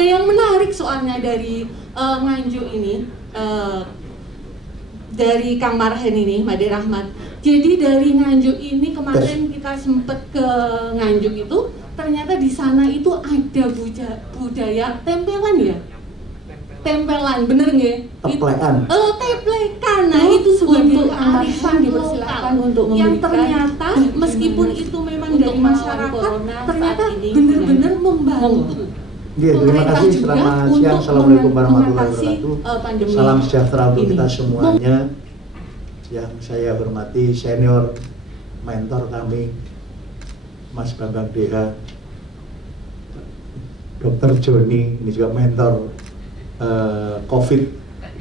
ada yang menarik soalnya dari Nganjuk ini, dari Kang Marhen ini, Made Rahmat. Jadi dari Nganjuk ini kemarin kita sempat ke Nganjuk itu, ternyata di sana itu ada budaya tempelan ya? Tempelan, bener nggak? Teplekan. Teplekan. Nah itu sebagai kearifan dipersilakan untuk yang ternyata meskipun itu memang dari masyarakat, ternyata benar-benar membantu. Iya, terima kasih. Selamat siang. Assalamualaikum warahmatullahi wabarakatuh. Salam sejahtera untuk kita semuanya. Yang saya hormati senior mentor kami, Mas Bambang DH, Dr. Joni, ini juga mentor COVID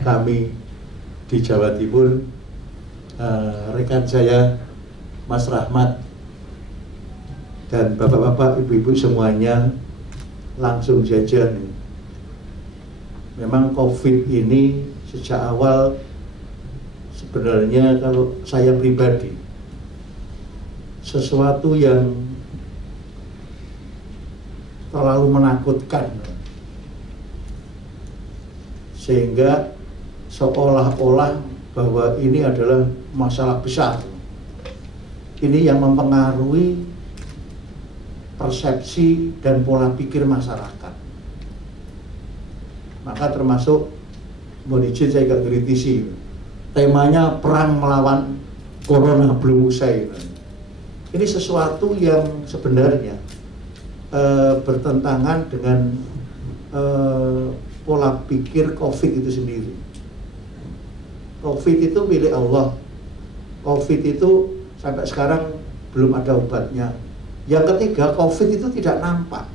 kami di Jawa Timur, rekan saya Mas Rahmat, dan bapak-bapak, ibu-ibu semuanya, langsung saja nih. Memang COVID ini sejak awal sebenarnya kalau saya pribadi sesuatu yang terlalu menakutkan, sehingga seolah-olah bahwa ini adalah masalah besar. Ini yang mempengaruhi persepsi dan pola pikir masyarakat. Maka termasuk, mohon izin saya agak kritisi, temanya perang melawan corona belum usai. Ini sesuatu yang sebenarnya bertentangan dengan pola pikir COVID itu sendiri. COVID itu milik Allah. COVID itu sampai sekarang belum ada obatnya. Yang ketiga, COVID itu tidak nampak.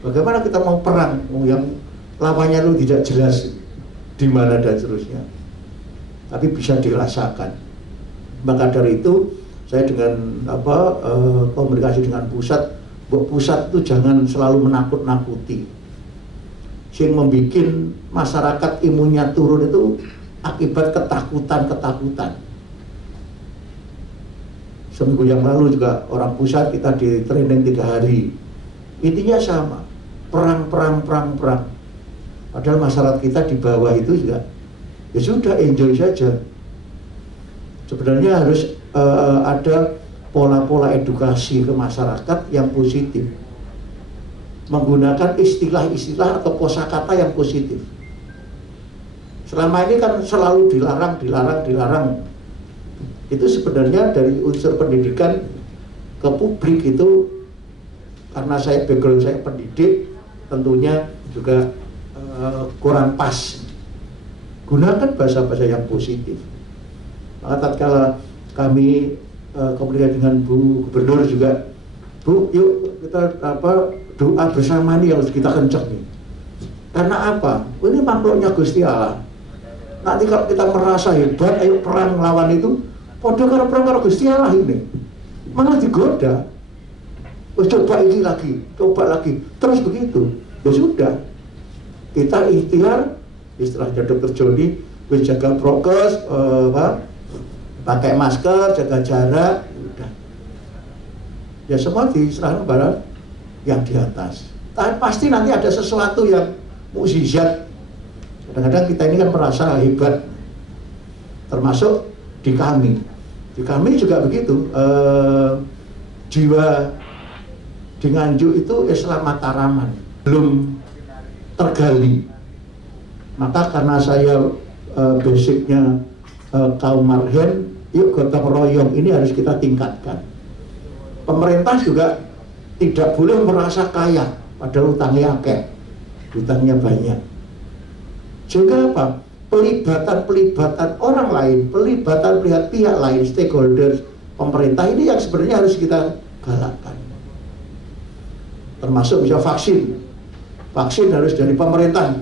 Bagaimana kita mau perang yang lawannya itu tidak jelas di mana dan seterusnya, tapi bisa dirasakan. Maka dari itu saya dengan komunikasi dengan pusat itu jangan selalu menakut-nakuti, yang membuat masyarakat imunnya turun itu akibat ketakutan. Seminggu yang lalu juga orang pusat kita di training 3 hari. Intinya sama, perang. Padahal masyarakat kita di bawah itu juga ya sudah enjoy saja. Sebenarnya harus ada pola-pola edukasi ke masyarakat yang positif, menggunakan istilah-istilah atau kosakata yang positif. Selama ini kan selalu dilarang. Itu sebenarnya dari unsur pendidikan ke publik itu, karena saya background saya pendidik, tentunya juga kurang pas. Gunakan bahasa-bahasa yang positif. Maka tatkala kami komunikasi dengan Bu Gubernur juga, Bu, yuk kita doa bersama nih harus kita kenceng nih. Karena apa? Ini makhluknya Gusti Allah. Nanti kalau kita merasa hebat, ayo perang lawan itu, podo karo perang karo Gusti Allah ini. Malah digoda. Coba ini lagi, terus begitu. Ya sudah. Kita ikhtiar, istilahnya Dr. Joni, jaga prokes, pakai masker, jaga jarak, udah. Ya semua diserahkan kepada yang di atas. Tapi pasti nanti ada sesuatu yang mukjizat. Kadang-kadang kita ini kan merasa hebat, termasuk di kami. Di kami juga begitu. Jiwa di Nganjuk itu Islam Mataraman belum tergali. Maka karena saya basicnya kaum marhen, yuk gotong royong ini harus kita tingkatkan. Pemerintah juga tidak boleh merasa kaya padahal utangnya akeh, utangnya banyak. Juga apa? Pelibatan orang lain, pelibatan pihak lain, stakeholders, pemerintah ini yang sebenarnya harus kita galakkan. Termasuk bisa vaksin. Vaksin harus dari pemerintah.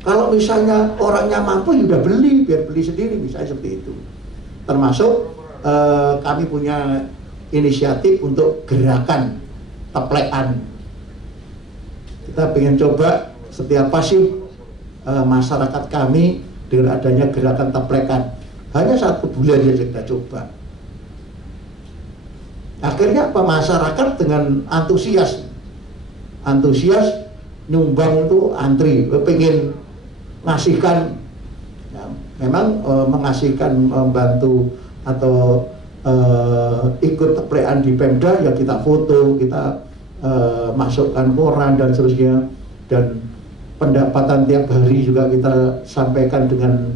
Kalau misalnya orangnya mampu, sudah beli, biar beli sendiri, misalnya seperti itu. Termasuk kami punya inisiatif untuk gerakan teplekan. Kita ingin coba seperti apa sih masyarakat kami dengan adanya gerakan teplekan. Hanya 1 bulan saja kita coba. Akhirnya apa? Masyarakat dengan antusias nyumbang itu antri, pengen ngasihkan, ya, memang mengasihkan, membantu atau ikut teplekan di Pemda, ya kita foto, kita masukkan koran dan seterusnya, dan pendapatan tiap hari juga kita sampaikan dengan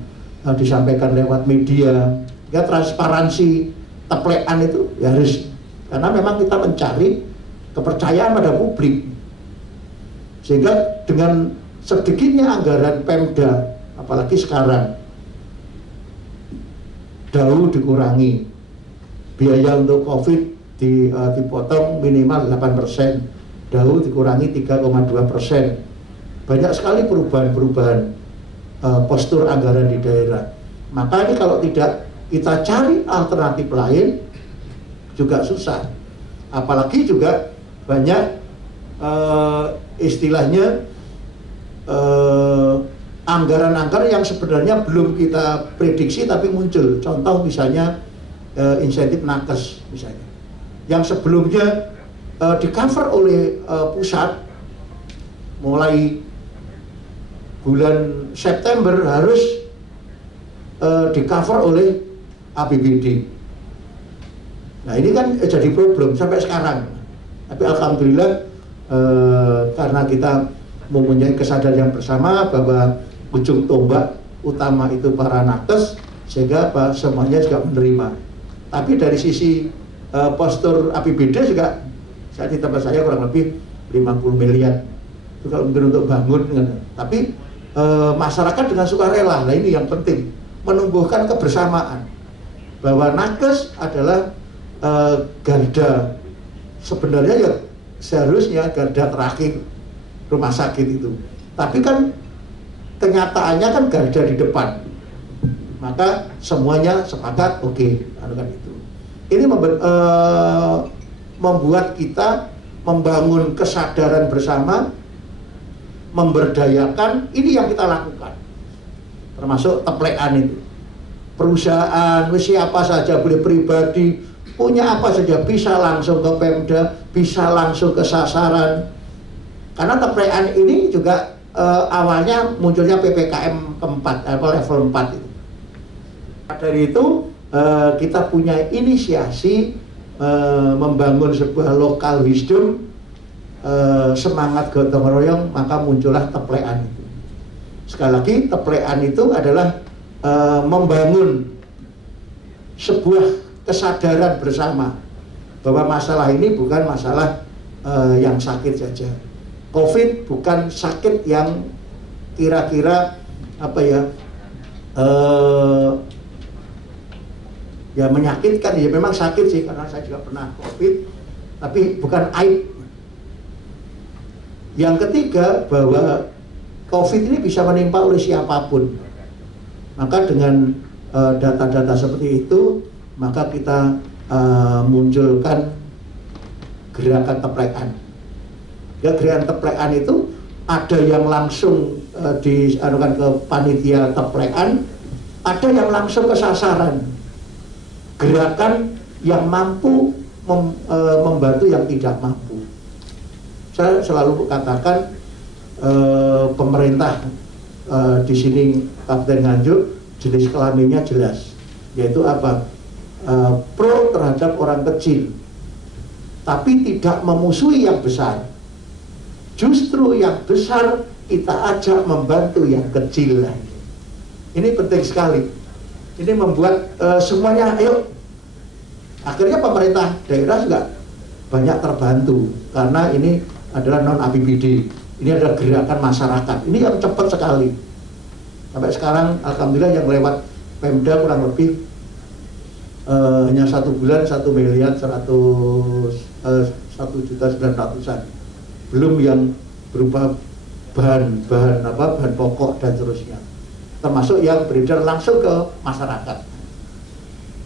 disampaikan lewat media, ya transparansi teplekan itu ya harus, karena memang kita mencari kepercayaan pada publik, sehingga dengan sedikitnya anggaran Pemda, apalagi sekarang jauh dikurangi, biaya untuk COVID dipotong minimal 8%, jauh dikurangi 3,2%. Banyak sekali perubahan-perubahan postur anggaran di daerah. Maka ini kalau tidak kita cari alternatif lain juga susah. Apalagi juga banyak istilahnya anggaran-anggaran yang sebenarnya belum kita prediksi tapi muncul. Contoh misalnya insentif nakes misalnya, yang sebelumnya di cover oleh pusat mulai bulan September harus di cover oleh APBD. Nah ini kan jadi problem sampai sekarang. Tapi alhamdulillah karena kita mempunyai kesadaran yang bersama bahwa ujung tombak utama itu para nakes, sehingga semuanya juga menerima. Tapi dari sisi postur APBD juga, saya di tempat saya kurang lebih 50 miliar itu kalau mungkin untuk bangun, tapi masyarakat dengan sukarela. Nah ini yang penting, menumbuhkan kebersamaan bahwa nakes adalah garda, sebenarnya ya seharusnya garda terakhir rumah sakit itu, tapi kan kenyataannya kan garda di depan. Maka semuanya sepakat, oke, kan itu. Ini membuat kita membangun kesadaran bersama, memberdayakan. Ini yang kita lakukan, termasuk teplekan itu. Perusahaan, siapa saja boleh, pribadi, punya apa saja bisa langsung ke Pemda, bisa langsung ke sasaran. Karena teplekan ini juga awalnya munculnya PPKM keempat, level 4 itu. Dari itu kita punya inisiasi membangun sebuah local wisdom, semangat gotong royong, maka muncullah teplekan itu. Sekali lagi, teplekan itu adalah membangun sebuah kesadaran bersama bahwa masalah ini bukan masalah yang sakit saja. COVID bukan sakit yang kira-kira apa ya, ya menyakitkan. Ya memang sakit sih, karena saya juga pernah COVID, tapi bukan aib. Yang ketiga, bahwa COVID ini bisa menimpa oleh siapapun. Maka dengan data-data seperti itu, maka kita munculkan gerakan teplekan. Ya, gerakan teplekan itu ada yang langsung dianukan ke panitia teplekan, ada yang langsung ke sasaran. Gerakan yang mampu membantu yang tidak mampu. Saya selalu katakan pemerintah di sini Kabupaten Nganjuk jenis kelaminnya jelas, yaitu apa? Pro terhadap orang kecil, tapi tidak memusuhi yang besar. Justru yang besar kita ajak membantu yang kecil. Ini penting sekali. Ini membuat semuanya, ayo. Akhirnya pemerintah daerah juga banyak terbantu, karena ini adalah non APBD. Ini adalah gerakan masyarakat. Ini yang cepat sekali. Sampai sekarang alhamdulillah yang lewat Pemda kurang lebih hanya 1 bulan 1.100.900-an. Belum yang berupa bahan pokok dan seterusnya, termasuk yang beredar langsung ke masyarakat.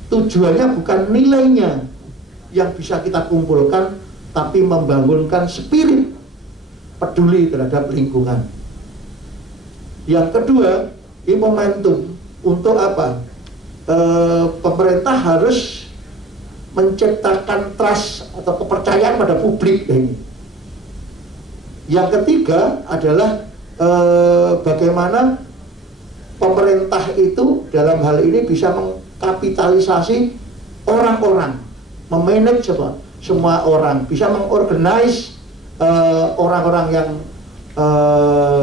Tujuannya bukan nilainya yang bisa kita kumpulkan, tapi membangunkan spirit peduli terhadap lingkungan. Yang kedua, ini momentum untuk apa? Pemerintah harus menciptakan trust atau kepercayaan pada publik ini. Yang ketiga adalah bagaimana pemerintah itu dalam hal ini bisa mengkapitalisasi orang-orang, memanage semua orang, bisa mengorganize orang-orang yang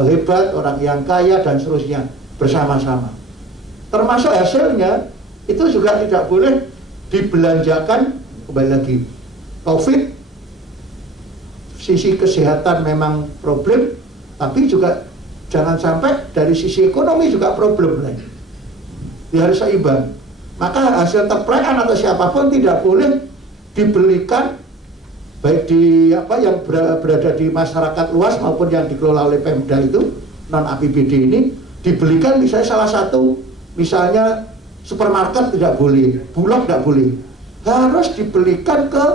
hebat, orang yang kaya dan seterusnya bersama-sama. Termasuk hasilnya itu juga tidak boleh dibelanjakan. Kembali lagi, COVID, sisi kesehatan memang problem, tapi juga jangan sampai dari sisi ekonomi juga problem lagi. Dia harus seimbang. Maka hasil teplekan atau siapapun tidak boleh dibelikan, baik di yang berada di masyarakat luas maupun yang dikelola oleh Pemda itu non APBD ini, dibelikan misalnya salah satu, misalnya supermarket tidak boleh, Bulog tidak boleh, harus dibelikan ke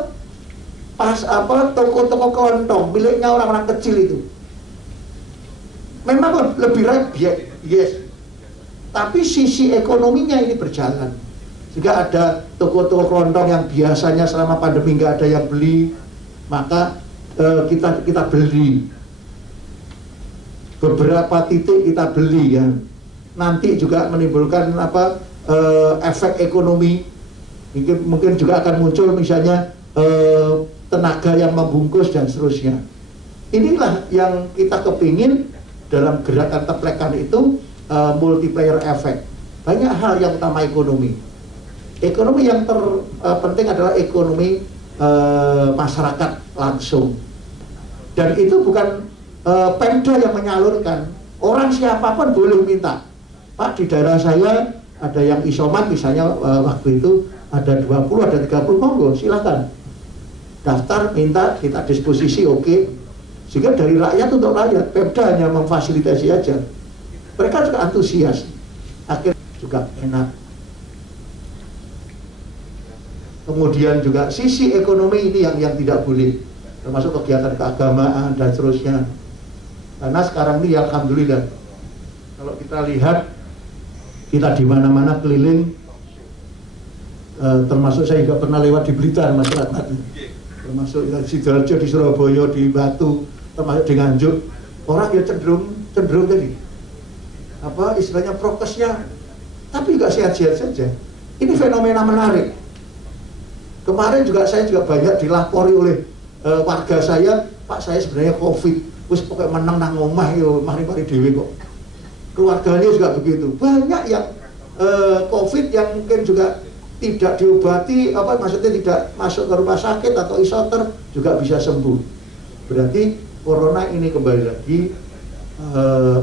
toko-toko kelontong miliknya orang-orang kecil itu. Memang lebih rakyat, yes, tapi sisi ekonominya ini berjalan. Jika ada toko-toko kelontong yang biasanya selama pandemi nggak ada yang beli, maka kita beli. Beberapa titik kita beli ya. Nanti juga menimbulkan efek ekonomi. Mungkin juga akan muncul misalnya tenaga yang membungkus dan seterusnya. Inilah yang kita kepingin dalam gerakan teplekan itu, multiplier effect. Banyak hal yang utama ekonomi. Ekonomi yang terpenting adalah ekonomi masyarakat langsung. Dan itu bukan Pemda yang menyalurkan. Orang siapapun boleh minta. Pak, di daerah saya ada yang isoman misalnya, waktu itu ada 20, ada 30, monggo silakan. Daftar, minta, kita disposisi, oke. Sehingga dari rakyat untuk rakyat, Pemda hanya memfasilitasi aja. Mereka juga antusias. Akhirnya juga enak. Kemudian juga sisi ekonomi ini yang tidak boleh, termasuk kegiatan keagamaan dan seterusnya. Karena sekarang ini alhamdulillah, kalau kita lihat, kita di mana-mana keliling, termasuk saya juga pernah lewat di Blitar, masyarakat, termasuk di Sidoarjo, di Surabaya, di Batu, termasuk di Nganjuk, orang ya cenderung tadi, istilahnya prokesnya, tapi juga sehat-sehat saja. Ini fenomena menarik. Kemarin juga saya banyak dilapori oleh warga saya, Pak, saya sebenarnya COVID, wis pokoknya menang nang omah yo, mari-mari dewe kok. Keluarganya juga begitu. Banyak yang COVID yang mungkin juga tidak diobati, maksudnya tidak masuk ke rumah sakit atau isoter juga bisa sembuh. Berarti corona ini kembali lagi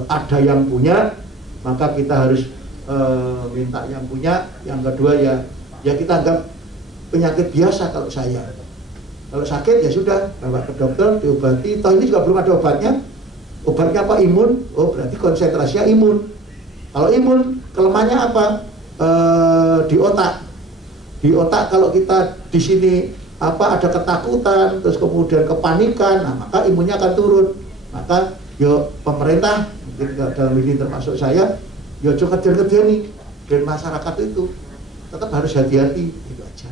ada yang punya, maka kita harus minta yang punya. Yang kedua ya kita anggap penyakit biasa. Kalau saya, kalau sakit ya sudah bawa ke dokter, diobati. Toh ini juga belum ada obatnya. Obatnya apa? Imun. Oh, berarti konsentrasinya imun. Kalau imun, kelemahannya apa? Di otak. Di otak kalau kita di sini ada ketakutan, terus kemudian kepanikan, maka imunnya akan turun. Maka yo pemerintah, mungkin dalam ini termasuk saya, yo coba kerja nih, dan masyarakat itu tetap harus hati-hati, itu aja.